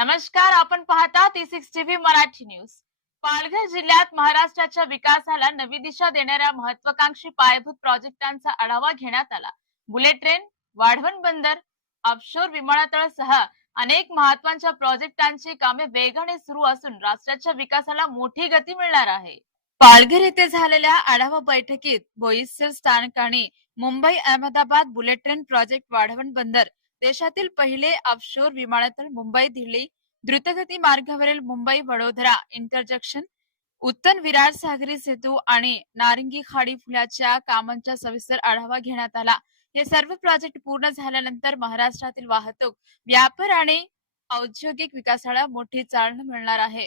नमस्कार, आपण पाहता T6 TV Marathi news. Palghar जिल्ह्यात महाराष्ट्राच्या विकासाला नवी दिशा देणाऱ्या महत्त्वाकांक्षी पायाभूत प्रोजेक्टांचा आढावा घेण्यात आला। बुलेट ट्रेन, वाढवण बंदर, ऑफशोर विमानतळासह अनेक महत्त्वाच्या प्रोजेक्टांची कामे वेगाने सुरू असून राष्ट्राच्या विकासाला मोठी गती मिळणार आहे। पालघर येथे झालेल्या आढावा बैठकीत बोईसर स्थानकाने Mumbai Ahmedabad bullet train project, Vadhavan बंदर, देशातील पहिले ऑफशोर विमानतळ मुंबई दिल्ली द्रुतगती मार्गावरील मुंबई वडोदरा इंटरजंक्शन, उत्तन विरार सागरी सेतू आणि नारंगी खाडी पुलाच्या कामांचा सविस्तर आढावा घेण्यात आला। हे सर्व प्रोजेक्ट पूर्ण झाल्यानंतर महाराष्ट्रातील वाहतूक, व्यापार आणि औद्योगिक विकासाला मोठी चालना मिळणार आहे।